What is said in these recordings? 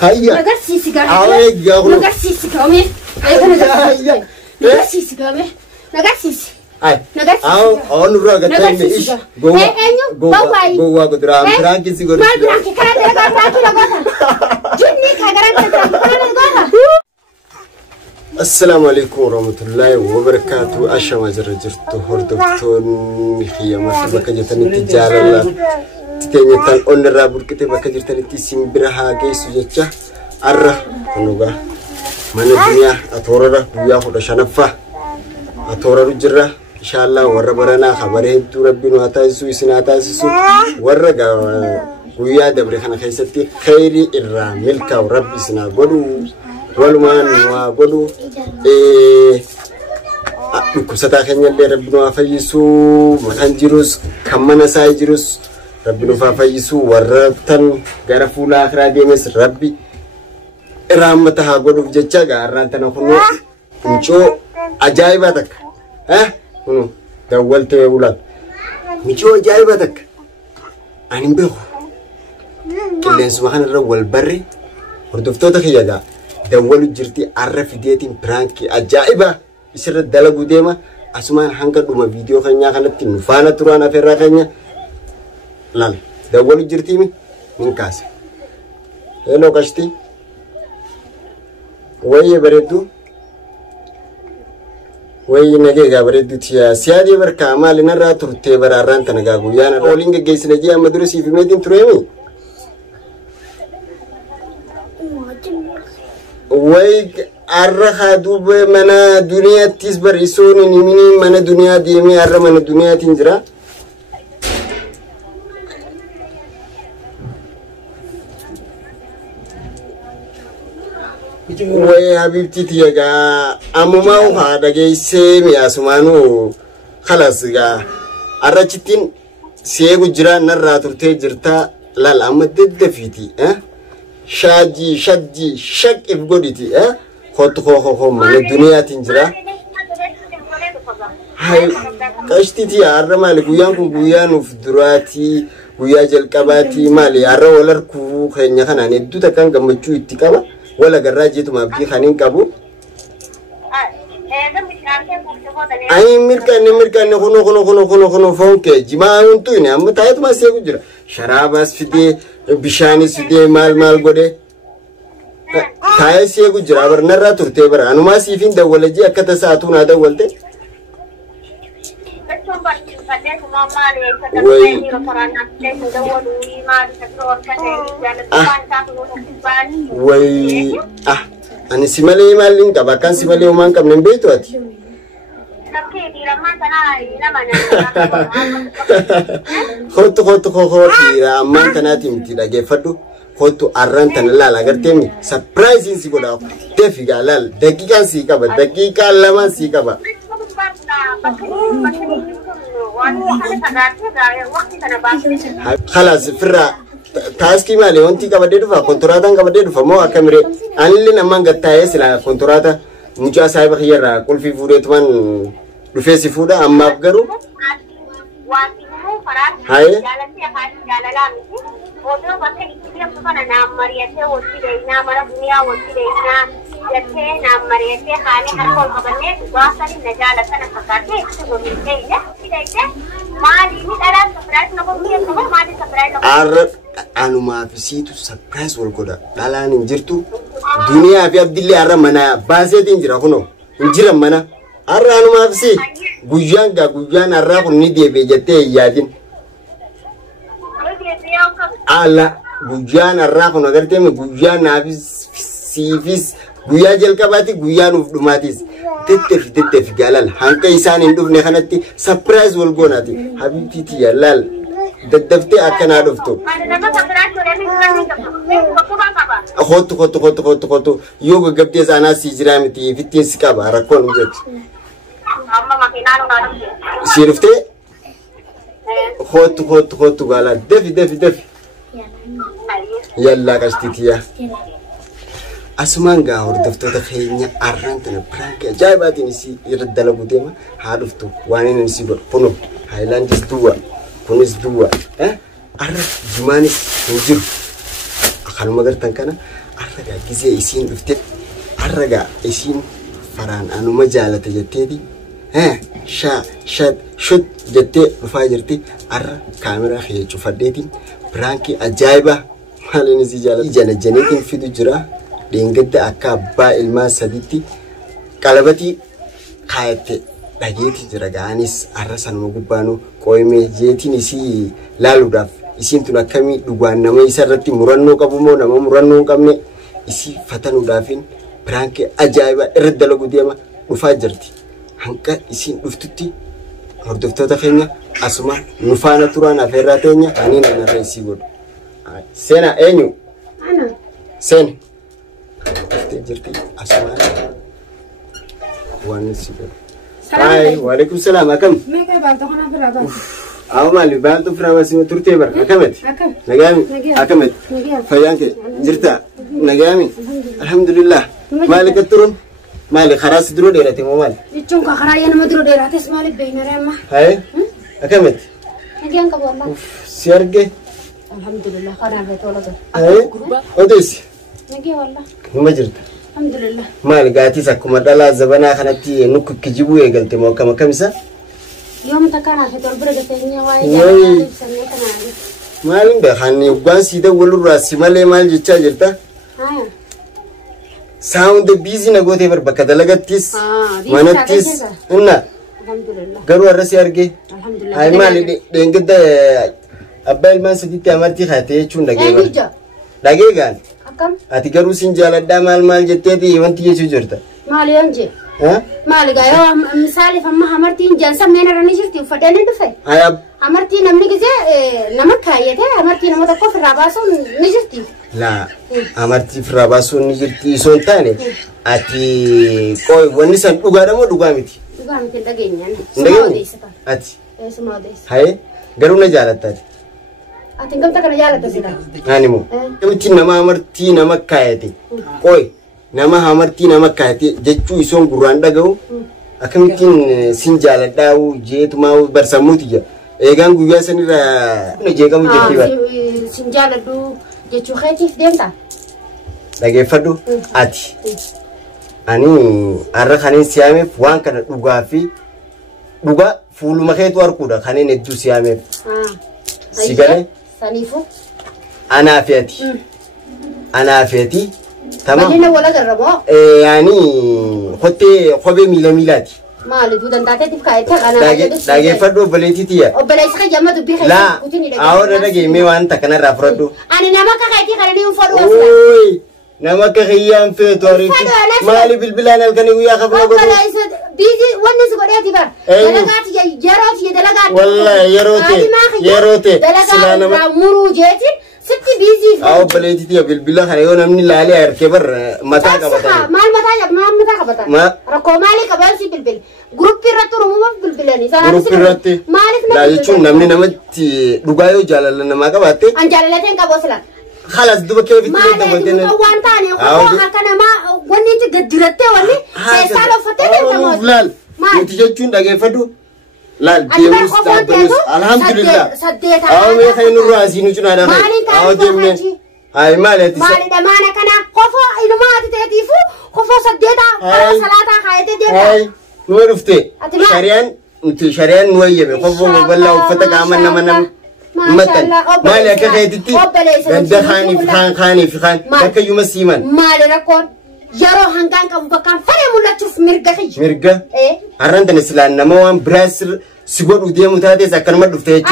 هيا نقصي سيجاره عايق يا نقصي سيجاره هيا نقصي سيجاره نقصي هاي أو نورا قتلني إيش جوا قدرام فرانكي سيجاره ما فرانكي كذا فرانكي لقطة جني كذا السلام عليكم ورحمة الله وبركاته. أشياء جرجرتو هردفتون هي مرتبة كجتني تجار الله تتني تان أون الرابور كتبة كجتني تسيم برها جيسو جتة أره كنوجا من الدنيا أثورة بيا خد شنفة أثورة رجرة إن شاء الله ورا برنا خبره تربينه هتايسو يسنا هتايسو ورا جا ويا دبر خنا خيستي خيري الرامل كورب يسنا قدو waluman wa godu kusata kanya le rabbinu afayisu man jirus kamana sai jirus rabbinu afayisu waratan gara fula akhira demes rabbi rahmataha godu jecha garanta na kuno uncho ajaiba tak dawalte ulad uncho ajaiba tak anin behu kilen subhana rawal barri hordofto takhiyaga دول جرتي عرف ديتين برانكي أجائبة يصير الدلقو ديما أسمان هنگا دوما فيديو خنيا خنتي نفانا ترانا في الرخنيا لال دول جرتي من كاسة هلو كشتي وي بردو وي نجيجا بردو تيا سيادي بركاما لنرى ترتي براران تنقاقو يانا رولينجا جيس نجيا مدرسي في ميدين ترويمي ويك أرخا دوب منا دنيا تسبر إسوني نميني منا دنيا ديمي أرخا منا دنيا تنجرا وي حبيبتي تيجا أموما وهذا جاي سيم يا سمانو خلاص جا أرچتين سيجو جرا نرى ترتي جرتا لا لا مدد فيتي شاجي شدي شك إفقوديتي خط خو من الدنيا تنجرا هاي كشتي عارة مالي قويان في دراتي قويا جلكباتي مالي عارة ولا ركو خينيا خنا ندو تكان كمجو اتكابا ولا جراجي تما بي خانين كابو أي ميركان خنو فونك جماعة أنتو إني أم تايت ما سيجو جرا شراباس فيدي بيشاني سيدي مال غودي تاي سيجو جرا برنرا ترتي بر أنا ما سيفين دولجي أكتر ساعتون هذا ولده وي أنا سيمالي مالين كباكان سيمالي ومان كم نبيتو أتي خط يا مان تناتي متيلا جفدو خط أران تنلا لعرتيمي surprise إنسي كودا تفي قالال دقيقة سيكابا دقيقة لما سيكابا خلاص فرا تاسكي مالي وانتي كبدي دفع كونتراتا كبدي دفع مو أكمل أنا اللي نمان قتايس لا كونتراتا مجا سايب خيرا كل في فوريت من رفيسي فودا أما بقرو هاي anu maafisiitu surprise wal goda dhalaan injirtu duniyaa fi abdillee arra mana baaseeti injira kuno injira mana arra anu maafisi guyyaan arra kun ni deebe jettee yaadin ala guyyaan arra kun agartee me guyyaan naafisiifis guyyaa jalqabaati guyyaan uf dhumaatis tetteef galal hanqa isaan hin dhufne kanatti surprise wal goonaati habibtiiti yallal دفتي أكنا دفتو. خطو يوغا قبتي زانا سيجرامتي في تيسكابا راكون مجد. سيرفتي خطو قالا دفي يلا كشتيتيا أسمان قاور دفتو تخينيا أرانتنا برانكا جايباتي نسي يردنا بوديما هادفتو وانين نسي بونو هايلاندس دوا كونس دوا عرف جمانس نجر أخلو مقر تنكنا arraga gizee isiin dhufte arraga isiin faraan anuma jaalate jetteeti shut jettee dhufaa jirti arra kaameraa kee cufadheetiin piraankii ajaa'iba maaliin isii jaalate ijana janeetiin fidu jira dheengadda akka abbaa ilmaa sadiitti qalabatii kaayatte dhageeti jira gaanis arra sanuma gubbaanu qooyimee jeetiin isii laaluudhaaf isiin tun akkamii dhugaan nama isa irratti murannoo qabu moo nama murannoo hin qabne isii fatanuudhaafin piraankii ajaa'iba irra dalagu deema dhufaa jirti hanqa isiin dhuftutti hordoftoota keenya asuma nu faana turaan afeerraa teenya aniin anarra isii godhu seena eenyu ana seen dhuftee jirti asumaan waan isii godhu hai waalaikum salaam akam meka bantu kana firaba aw mali bantu firaba sima turte bar akamet nagami akamet fayanke jirta nagami alhamdulillah malika turun مالي خلاص درو ديرتي مو مال يجون كخرايا أنا ما درو ديرات اسمع لي بيننا رما هاي أكمل نجيان كبوما سيرجع الحمد لله خير بيت ولا ده هاي أوديس نجي والله ما جرت الحمد لله مالي قاتي سكما دلا زبنا خنتي نوك كجيبو يقلتي مو كم كمسة يوم تكنا في تربرة تانية واي مالي بخاني وقان سيدا ولو راسي مالي مال جتشا جرتا هاي sound busy na gote bar baka dalagatis manatis inna alhamdulillah garu arasi arge alhamdulillah ay mali de ngada abbal man siditi amarti khate chun dage gan akam ati garu sin jala da mal jetteti wanti yesu jorta mali anje ha mali ga yo misali famma amarti jansa mena rani jirti fadane dufe ay amarti namni gize namakayete amarti namata ko firabaso ni jirti la amarti firabaso ni jirti son tane ati koy wonni san duga damo duga miti dagenya ati sumodes hay garu na jalata ati ngamta kana jalata sida animo miti nama amarti namakayete koy nama amarti namakayete jechu ison guran dagaw akamitin sin jaladaw jetuma barsamutiya egan guya sanira na jegamu jetti ba sin jaladu jechu khatif denta dage fadu ati ani arra khanin siyame wan kana duga fulu makhetu arkuda khanin eddu siyame sigale sanifu ana afiyati tamam badina wala garabo yani khobe milati مالي دودن تاتي كايتا انا داغي فدو بليتيتيا او بلاي سخا جامدو بي خير كوتيني داغي او داغي مي وان تكنا رافردو انا نمك خايتي خرني فدو اوي نمك خيام في توري مالي بالبلان الكني ويا خبر بلاي بيزي ونس غديتي بار دلغات يروتي دلغات والله يروتي سلانا مرو جيتي ستي بيزي او بليتيتيا بالبلان خريو نمني لالي اركبر متا كبتا مال متا كبتا ما ركو مالي كبالسي بالبل جروب راتو رمو بالبلاني جروب مالك لا يچون نمني نمتي دغايو جالل نما كباتي ان جاللتين كبوسلا خلاص دوبا كيف تريد تبغين ما وانتاني هكذا ما ونيت قدرته ولي سالو فتنه تمام لا انت جون دغه فدو لا ديمس تابلس الحمد لله او مي خين الراسي نجنا ده او ديمن اي مالتي مالي دمانه كنا خوفو انه ما تتيفو خوفو سديدا صلاه خايته ديدا اي نورفتي شريان نويه خوفو بلا وفتك عملنا من مثلا مالي كخيتتي بند خاني في خان لك يوم السيمان مالي ركون يارو هنغان كبكان فريم ولا تشوف مرغخي مرغا ارنت نسلان نموان براسر سيغود ودي متادي سكن ما دفتي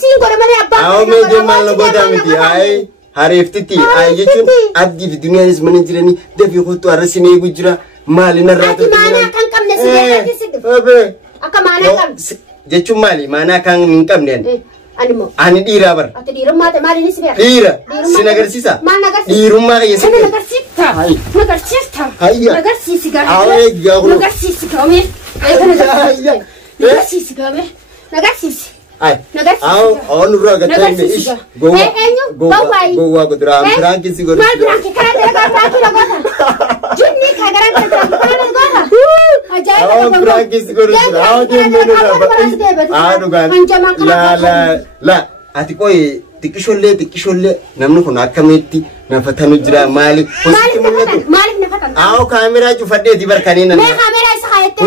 سيغود مالي ابا او مي دي مال غودا متي اي هاريفتي اي جيتون ادي في الدنيا نس من جيرني دفي خطو ارسني غجرا مالي نرات مانا كان كم نسيدي سيد اكا مانا كم جيتو مالي مانا كان من كم نين animo ani dira bar ati dira mate mali ni sibe dira sinagar sisa man nagar dirum ma ya sisa nagar sita nagar sisi gar awe gago nagar sisi kame ay kana nagar sisi kame nagar sisi ay nagar aw on ro ga tayme ish go wa go dram franki sigor mal franki kana dira franki ro gota junni khagaran ta kana gota ajay aw franki sigor aw de meno la لا ati koy xiqqishollee namni kun akkamitti nafatanu jira maali maaliif nafatan aw kaameraa cufadheeti barkaniin mee kaameraa isa haayette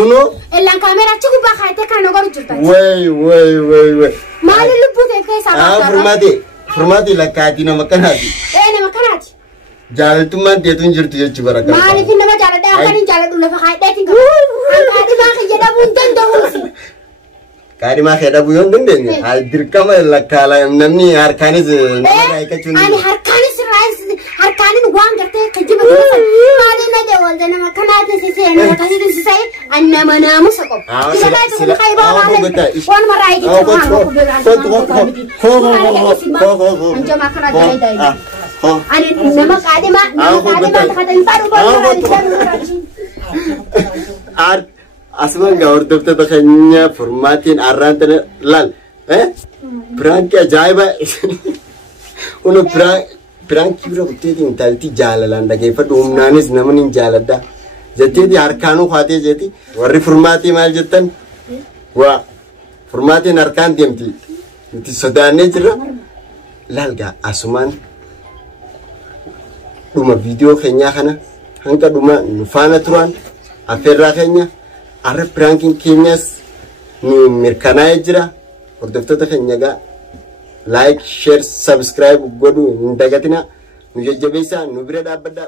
illaan kaameraa achi gubbaa haayette kan nogoru jirta way maali lubbuu ta'e keessa furmaati lakkaati nama kanaati nama kanaati jaalaltummaan deetuun jirtu jechuu baraka maaliif nama jaaladha akkaniin jaaladhu lafa haayedheetiin qabu maa kiyya dhabuu hin danda'uusi Kadima kheda buyon dendenya. Al dirkama lakala namni harkanis nama ikachun. Ani harkanis rais harkanin wang garte kajiba kisa. Mali na de walde nama kanate sise na kasidi sise anna manamu sakop. Sila tu khayba mali. Wan marai ki anja makana dai dai. Ani nama kadima khata imparu art asman gawar daftar takanya formatin arrantan lal prank ajaiba uno prank kibra kutteti intalti jalalanda gefa dumnanis namanin jalada jeti arkanu khate jeti warri formati mal jettan wa formatin arkan demti inti sodane jira lalga asuman duma video kenya kana hanga duma nufana turan aferra kenya Arab pranking kenyas nu mirkanaa jira hordoftoota keenya like share subscribe godhu hin dagatina nu jajjabeessaa nu bira dhaabbadhaa